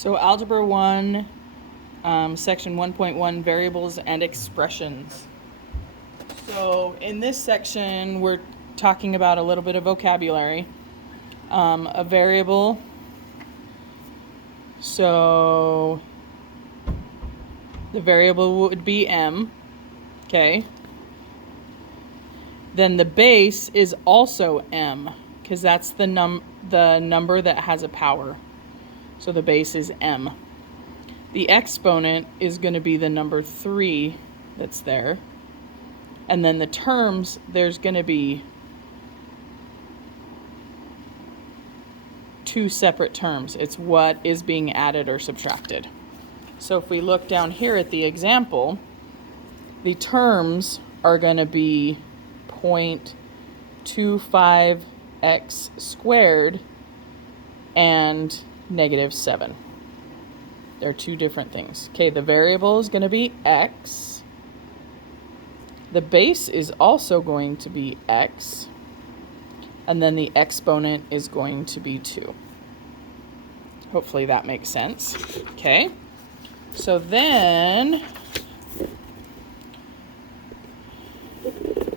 So Algebra 1, Section 1.1, Variables and Expressions. So in this section, we're talking about a little bit of vocabulary. A variable, so the variable would be m, okay? Then the base is also m, because that's the number that has a power. So the base is m. The exponent is going to be the number 3 that's there. And then the terms, there's going to be 2 separate terms. It's what is being added or subtracted. So if we look down here at the example, the terms are going to be 0.25x squared and -7. They're 2 different things. Okay, the variable is going to be x. The base is also going to be x. And then the exponent is going to be 2. Hopefully that makes sense. Okay, so then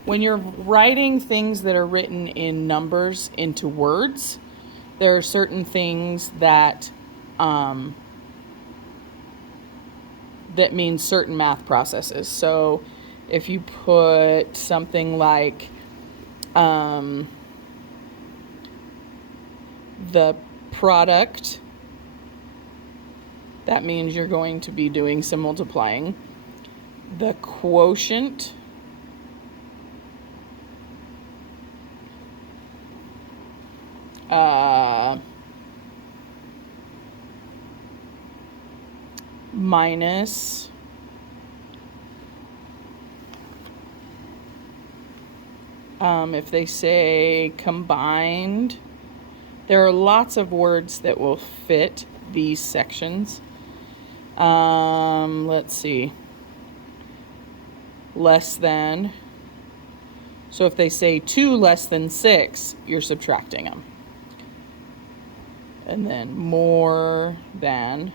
when you're writing things that are written in numbers into words, there are certain things that that mean certain math processes. So if you put something like the product, that means you're going to be doing some multiplying. The quotient, minus if they say combined, there are lots of words that will fit these sections. Let's see. Less than. So if they say 2 less than 6, you're subtracting them. And then more than.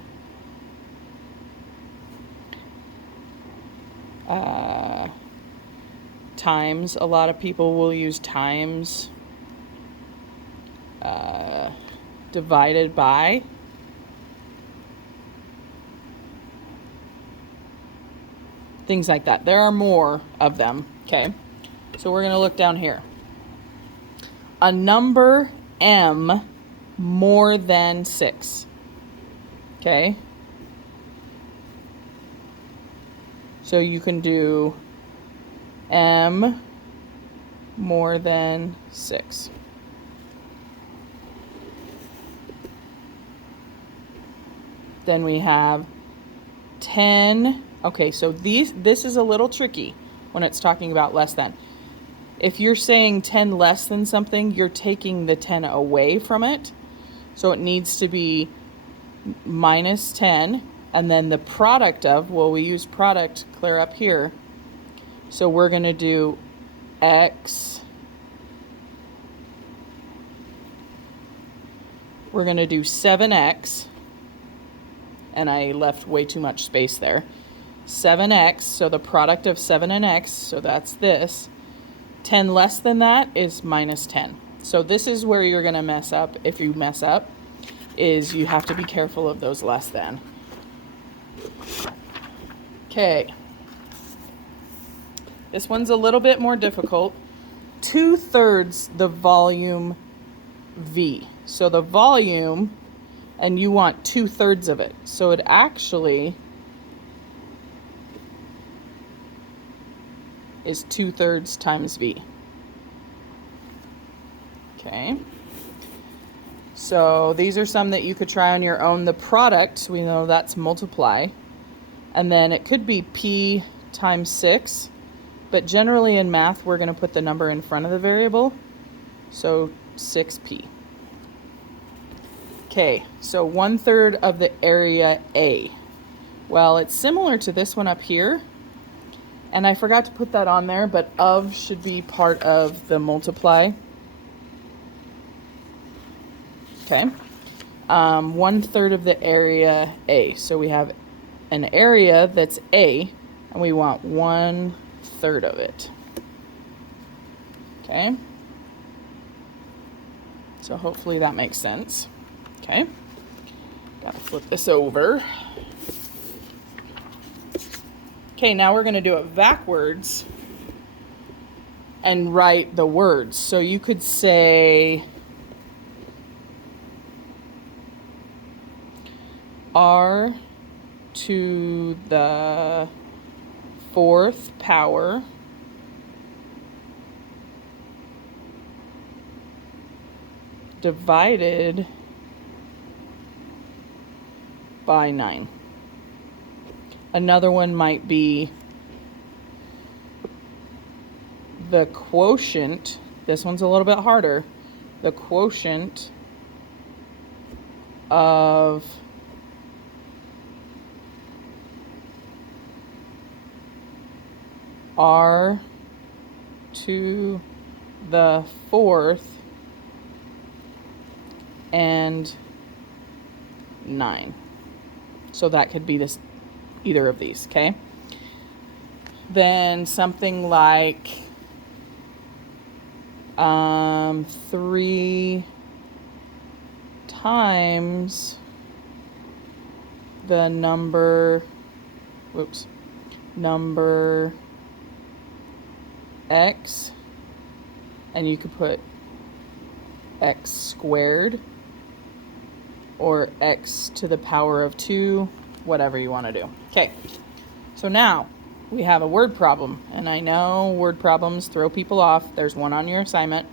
Times. A lot of people will use times. Divided by. Things like that. There are more of them. Okay, so we're going to look down here. A number m more than 6. Okay, so you can do m more than 6. Then we have 10. Okay, so this is a little tricky when it's talking about less than. If you're saying 10 less than something, you're taking the 10 away from it. So it needs to be minus 10. And then the product of, well, we use product clear up here. So we're going to do x. We're going to do 7x. And I left way too much space there. 7x, so the product of 7 and x, so that's this. 10 less than that is minus 10. So this is where you're going to mess up. If you mess up, is you have to be careful of those less than. Okay. This one's a little bit more difficult. 2/3 the volume V. So the volume, and you want 2/3 of it. So it actually is 2/3 times V. Okay. So these are some that you could try on your own. The product, we know that's multiply. And then it could be P times 6. But generally in math, we're going to put the number in front of the variable. So 6P. Okay, so 1/3 of the area A. Well, it's similar to this one up here. And I forgot to put that on there, but of should be part of the multiply. Okay. 1/3 of the area A. So we have an area that's A, and we want 1/3 of it. Okay? So hopefully that makes sense. Okay? Gotta flip this over. Okay, now we're gonna do it backwards and write the words. So you could say R to the 4th power divided by 9. Another one might be the quotient. This one's a little bit harder. The quotient of R to the 4th and 9. So that could be this, either of these, okay? Then something like 3 times the number x, and you could put x squared or x to the power of 2, whatever you want to do. Okay, so now we have a word problem, and I know word problems throw people off. There's one on your assignment.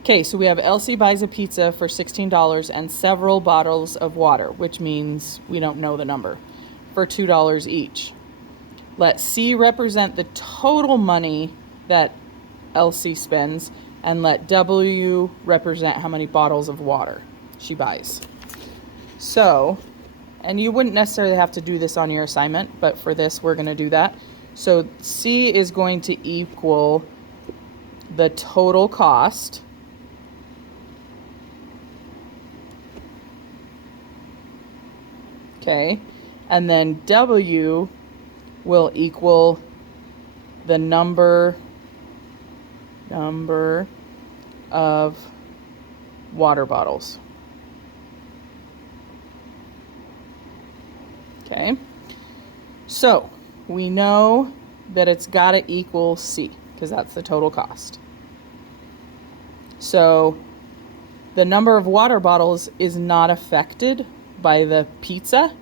Okay, so we have Elsie buys a pizza for $16 and several bottles of water, which means we don't know the number, for $2 each. Let C represent the total money that Elsie spends, and let W represent how many bottles of water she buys. So, and you wouldn't necessarily have to do this on your assignment, but for this we're going to do that. So C is going to equal the total cost okay, and then W will equal the number of water bottles. Okay, so we know that it's got to equal C because that's the total cost. So the number of water bottles is not affected by the pizza.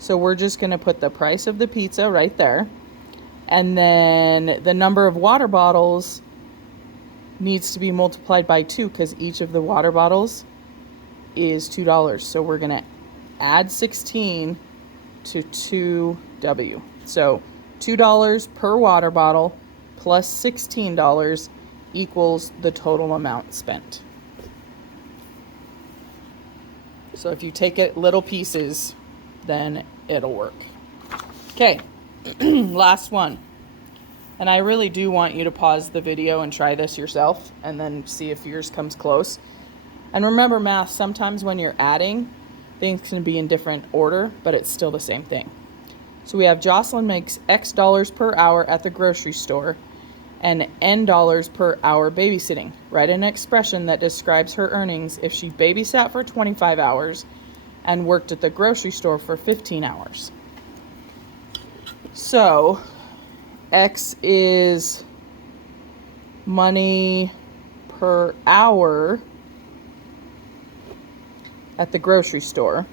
So we're just going to put the price of the pizza right there. And then the number of water bottles needs to be multiplied by 2 because each of the water bottles is $2. So we're going to add 16 to 2W. So $2 per water bottle plus $16 equals the total amount spent. So if you take it little pieces, then it'll work. Okay, last one. And I really do want you to pause the video and try this yourself and then see if yours comes close. And remember, math, sometimes when you're adding, things can be in different order, but it's still the same thing. So we have Jocelyn makes X dollars per hour at the grocery store and N dollars per hour babysitting. Write an expression that describes her earnings if she babysat for 25 hours and worked at the grocery store for 15 hours. So X is money per hour at the grocery store.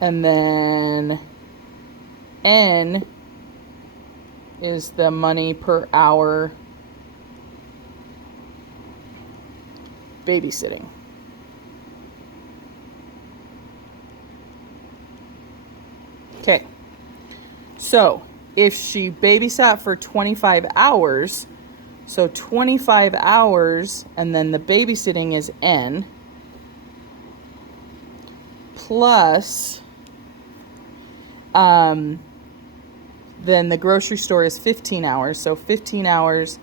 And then N is the money per hour babysitting. Okay, so if she babysat for 25 hours, so 25 hours, and then the babysitting is N, plus, then the grocery store is 15 hours, so 15 hours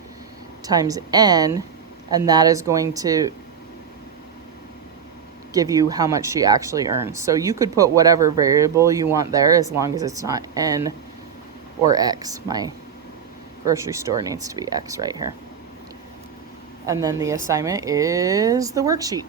times n, and that is going to give you how much she actually earns. So you could put whatever variable you want there as long as it's not n or x. My grocery store needs to be x right here. And then the assignment is the worksheet.